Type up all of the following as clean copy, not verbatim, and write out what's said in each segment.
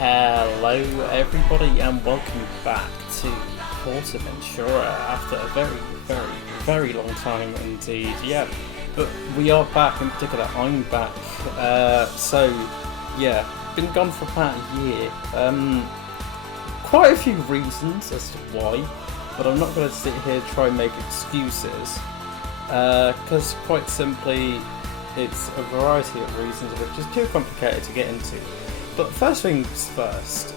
Hello everybody and welcome back to PortAventura after a very long time indeed. Yeah, but we are back, in particular I'm back. Been gone for about a year. Quite a few reasons as to why, but I'm not going to sit here and try and make excuses, because quite simply it's a variety of reasons which is too complicated to get into. But first things first,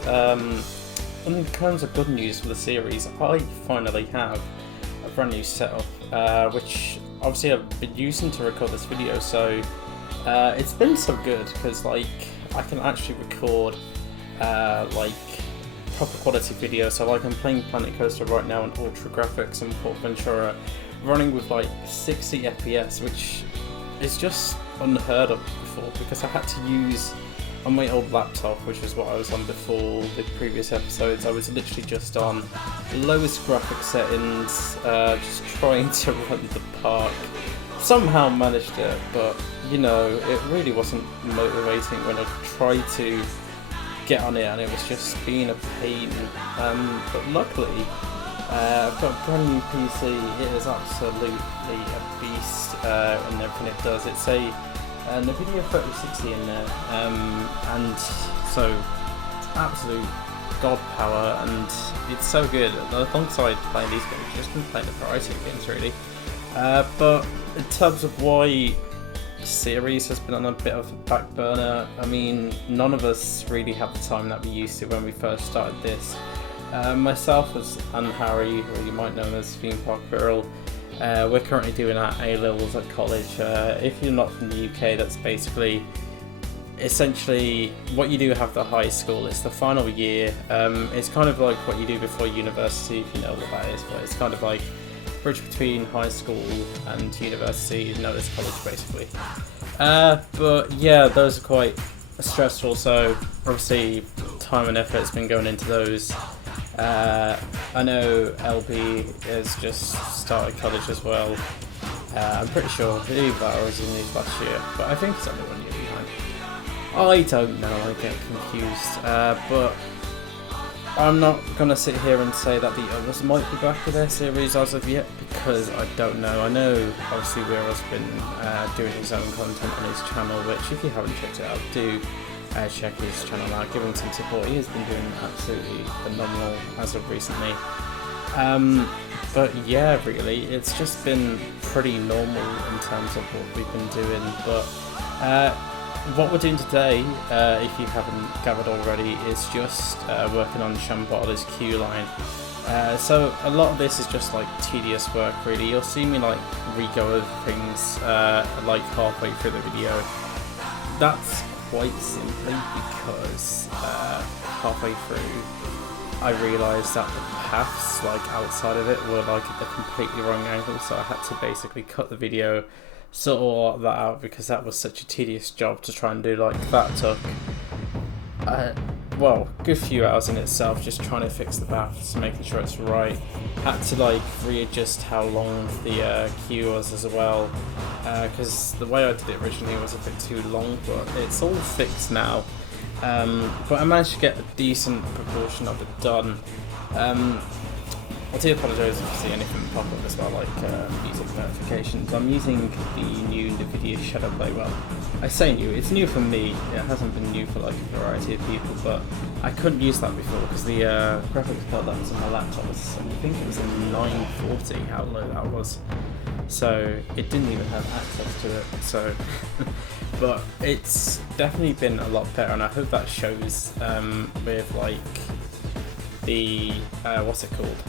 in terms of good news for the series, I finally have a brand new setup, which obviously I've been using to record this video, so it's been so good because I can actually record proper quality video. So I'm playing Planet Coaster right now in ultra graphics and PortAventura running with 60 FPS, which is just unheard of before because I had to use on my old laptop, which is what I was on before the previous episodes. I was literally just on lowest graphic settings, just trying to run the park. Somehow managed it, but it really wasn't motivating when I tried to get on it, and it was just being a pain. But luckily, I've got a brand new PC. It is absolutely a beast in everything it does. It's a NVIDIA 3060 in there, and so it's absolute god power, and it's so good. Alongside playing these games, I've just been playing a variety of games really. But in terms of why the series has been on a bit of a back burner, I mean, none of us really have the time that we used to when we first started this. Myself and Harry, who you might know as Theme Park Girl, we're currently doing our A-levels at college. If you're not from the UK, that's essentially what you do after high school. It's the final year. It's kind of like what you do before university, if you know what that is, but it's kind of like bridge between high school and university, known as college basically. But yeah, those are quite stressful, so obviously time and effort has been going into those. I know LB has just started college as well. I'm pretty sure Eva was in his last year, but I think he's only 1 year behind. I don't know, I get confused. But I'm not going to sit here and say that the others might be back with their series as of yet, because I don't know. I know obviously Weir's been doing his own content on his channel, which if you haven't checked it out, do check his channel out, give him some support. He has been doing absolutely phenomenal as of recently. But yeah, really, it's just been pretty normal in terms of what we've been doing. But what we're doing today, if you haven't gathered already, is just working on Shambhala's queue line. So a lot of this is just tedious work really. You'll see me re-go over things halfway through the video. That's quite simply because halfway through I realised that the paths outside of it were at the completely wrong angle, so I had to basically cut the video, sort all that out, because that was such a tedious job to try and do. That took a good few hours in itself, just trying to fix the paths, making sure it's right. Had to readjust how long the queue was as well, because the way I did it originally was a bit too long, but it's all fixed now. But I managed to get a decent proportion of it done. I do apologise if you see anything pop up as well, music notifications. I'm using the new NVIDIA Shadowplay. Well, I say new, it's new for me. It hasn't been new for a variety of people, but I couldn't use that before because the graphics card that was on my laptop was, I think it was a 940, how low that was. So it didn't even have access to it. So, but it's definitely been a lot better, and I hope that shows with the what's it called?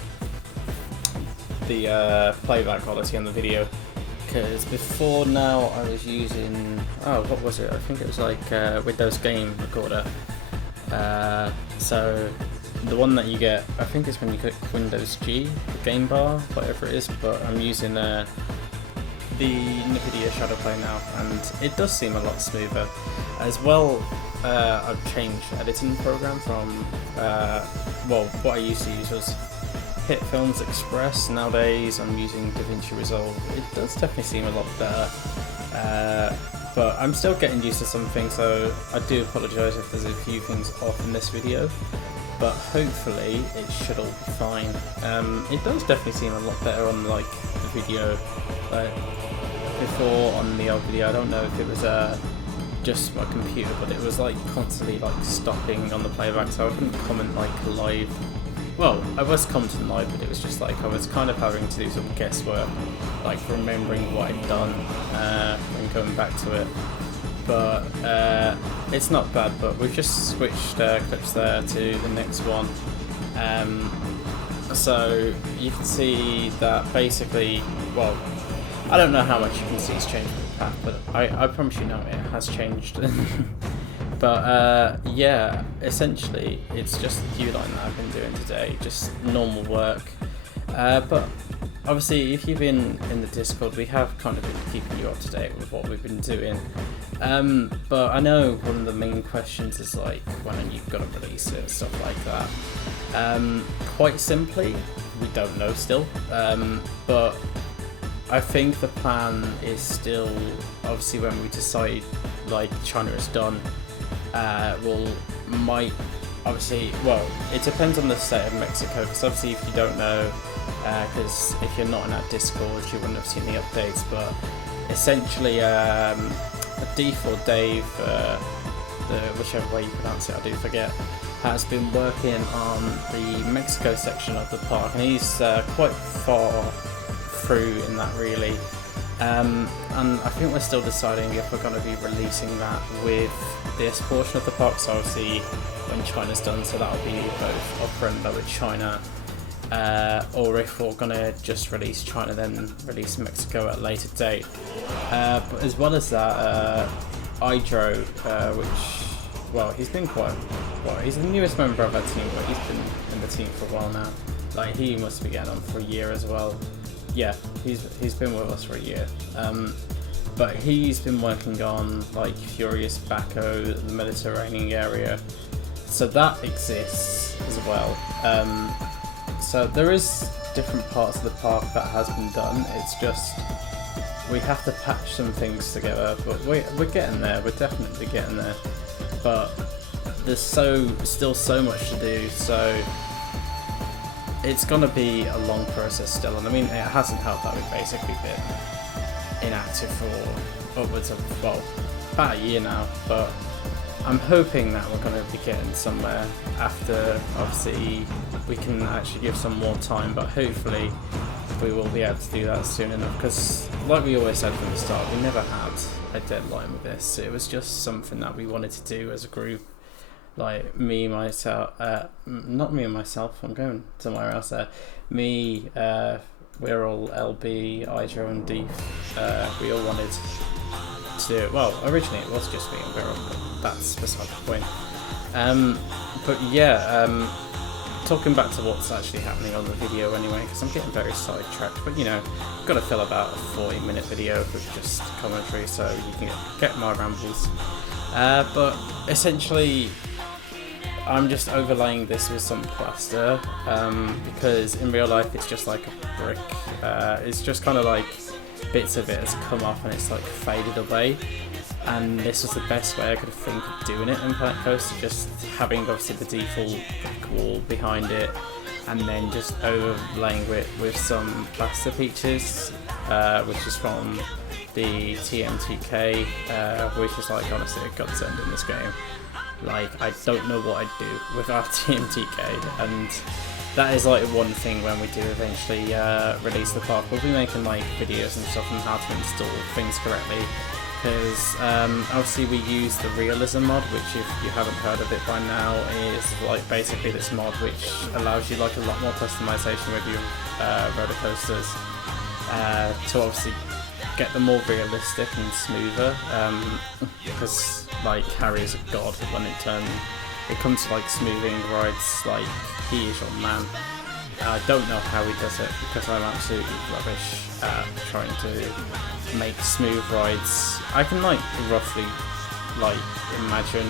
The playback quality on the video, because before now I was using what was it? I think it was Windows Game Recorder. So the one that you get, I think, is when you click Windows G, the game bar, whatever it is. But I'm using the NVIDIA Shadowplay now, and it does seem a lot smoother. As well, I've changed editing program from what I used to use was hit Films Express nowadays. I'm using DaVinci Resolve. It does definitely seem a lot better, but I'm still getting used to some things, so I do apologise if there's a few things off in this video, but hopefully it should all be fine. It does definitely seem a lot better on like the video, before on the old video. I don't know if it was just my computer, but it was like constantly like stopping on the playback, so I couldn't comment like live. Well, I was commenting live, but it was just like I was kind of having to do some guesswork, like remembering what I'd done and going back to it. But it's not bad, but we've just switched clips there to the next one. So you can see that basically, well, I don't know how much you can see it's changed with the path, but I promise you now it has changed. But yeah, essentially it's just the queue line that I've been doing today, just normal work. But obviously if you've been in the Discord, we have kind of been keeping you up to date with what we've been doing. But I know one of the main questions is like, when are you going to release it, stuff like that. Quite simply, we don't know still, but I think the plan is still, obviously when we decide like China is done, might obviously, well, it depends on the state of Mexico, because obviously if you don't know, because if you're not in our Discord you wouldn't have seen the updates, but essentially D4 Dave, whichever way you pronounce it, I do forget, has been working on the Mexico section of the park, and he's quite far through in that really, and I think we're still deciding if we're going to be releasing that with this portion of the park, so obviously when China's done, so that'll be both upper and lower China, or if we're going to just release China then release Mexico at a later date. But as well as that, Hydro, which, well, he's been quite, well, he's the newest member of our team, but he's been in the team for a while now. Like, he must be getting on for a year as well. Yeah, he's been with us for a year. But he's been working on like Furious Baco, the Mediterranean area, so that exists as well. So there is different parts of the park that has been done. It's just we have to patch some things together, but we're getting there. We're definitely getting there. But there's still so much to do. So it's gonna be a long process still, and I mean it hasn't helped that we've basically been inactive for upwards of, well, about a year now, but I'm hoping that we're going to be getting somewhere after, obviously we can actually give some more time, but hopefully we will be able to do that soon enough, because like we always said from the start, we never had a deadline with this. It was just something that we wanted to do as a group, like me, myself, not me and myself, I'm going somewhere else there, me, we're all LB, Hydro and Deef, we all wanted to do it. Well, originally it was just me and Viral, but that's beside the point. But yeah, talking back to what's actually happening on the video anyway, because I'm getting very sidetracked, but you know, I've got to fill about a 40-minute video with just commentary so you can get my rambles. But essentially, I'm just overlaying this with some plaster, because in real life it's just like a brick. It's just kind of like bits of it has come off and it's like faded away, and this was the best way I could think of doing it in Planet Coaster, just having obviously the default brick wall behind it and then just overlaying it with some plaster features, which is from the TMTK, which is like honestly a godsend in this game. Like, I don't know what I'd do without TMTK, and that is like one thing when we do eventually release the park. We'll be making like videos and stuff on how to install things correctly, because obviously we use the realism mod, which if you haven't heard of it by now is like basically this mod which allows you like a lot more customization with your roller coasters to obviously get them more realistic and smoother, because like Harry is a god when it comes to like smoothing rides. Like, he is your man. I don't know how he does it, because I'm absolutely rubbish at trying to make smooth rides. I can like roughly like imagine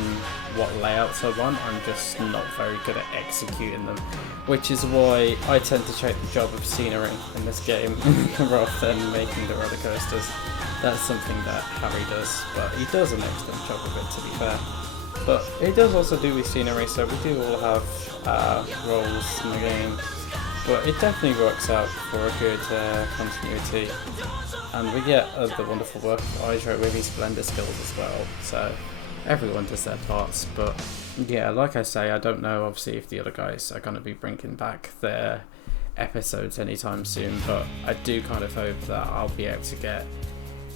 what layouts I want. I'm just not very good at executing them, which is why I tend to take the job of scenery in this game rather than making the roller coasters. That's something that Harry does, but he does an excellent job of it, to be fair. But he does also do with scenery, so we do all have roles in the game. But it definitely works out for a good continuity. And we get the wonderful work of Idro with his blender skills as well. So everyone does their parts. But yeah, like I say, I don't know obviously if the other guys are going to be bringing back their episodes anytime soon. But I do kind of hope that I'll be able to get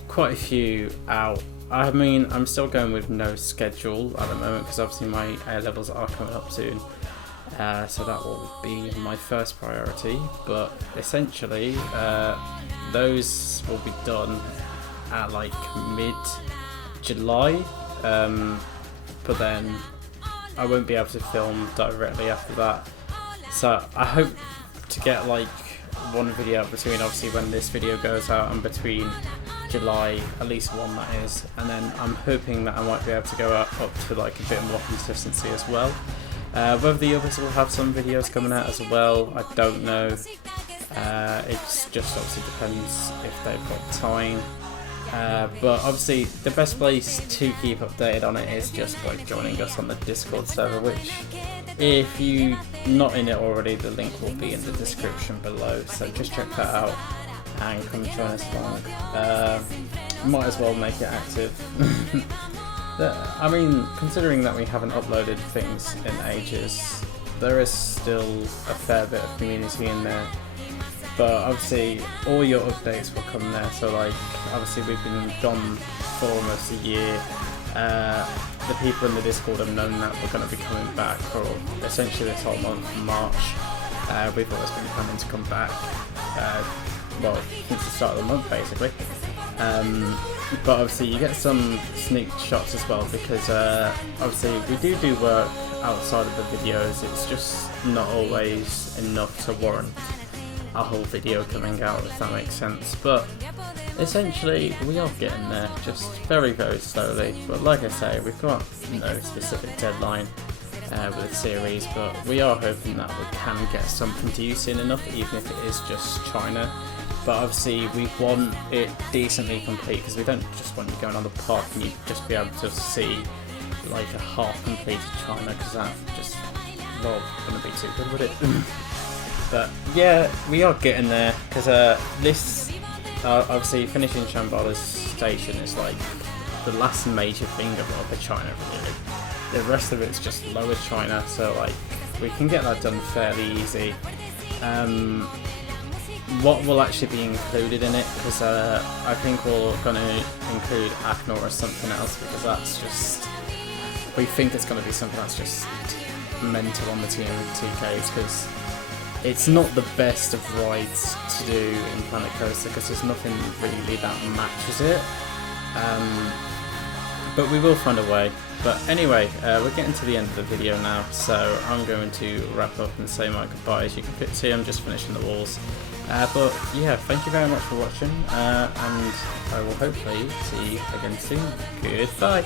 quite a few out. I mean, I'm still going with no schedule at the moment because obviously my A levels are coming up soon. So that will be my first priority, but essentially those will be done at like mid-July, but then I won't be able to film directly after that. So I hope to get like one video out between obviously when this video goes out and between July, at least one that is, and then I'm hoping that I might be able to go up to like a bit more consistency as well. Whether the others will have some videos coming out as well, I don't know. It just obviously depends if they've got time. But obviously the best place to keep updated on it is just by joining us on the Discord server, which if you're not in it already, the link will be in the description below, so just check that out and come join us along. Might as well make it active. I mean, considering that we haven't uploaded things in ages, there is still a fair bit of community in there. But obviously, all your updates will come there. So, like, obviously, we've been gone for almost a year. The people in the Discord have known that we're going to be coming back for essentially this whole month of March. We've always been planning to come back. Well, since the start of the month, basically. But obviously you get some sneak shots as well because obviously we do work outside of the videos. It's just not always enough to warrant a whole video coming out, if that makes sense. But essentially we are getting there, just very slowly. But like I say, we've got no specific deadline with the series, but we are hoping that we can get something to you soon enough, even if it is just China. But obviously we want it decently complete because we don't just want you going on the park and you just be able to see like a half completed China, because that's just not going to be too good, would it? But yeah, we are getting there because this obviously finishing Shambhala's station is like the last major thing of Upper China really. The rest of it's just Lower China, so like we can get that done fairly easy. What will actually be included in it, because I think we're going to include Aknor or something else, because that's just, we think it's going to be something that's just mental on the TMTKs, because it's not the best of rides to do in Planet Coaster, because there's nothing really that matches it. But we will find a way. But anyway, we're getting to the end of the video now, so I'm going to wrap up and say my goodbyes. You can see I'm just finishing the walls. But yeah, thank you very much for watching, and I will hopefully see you again soon. Goodbye!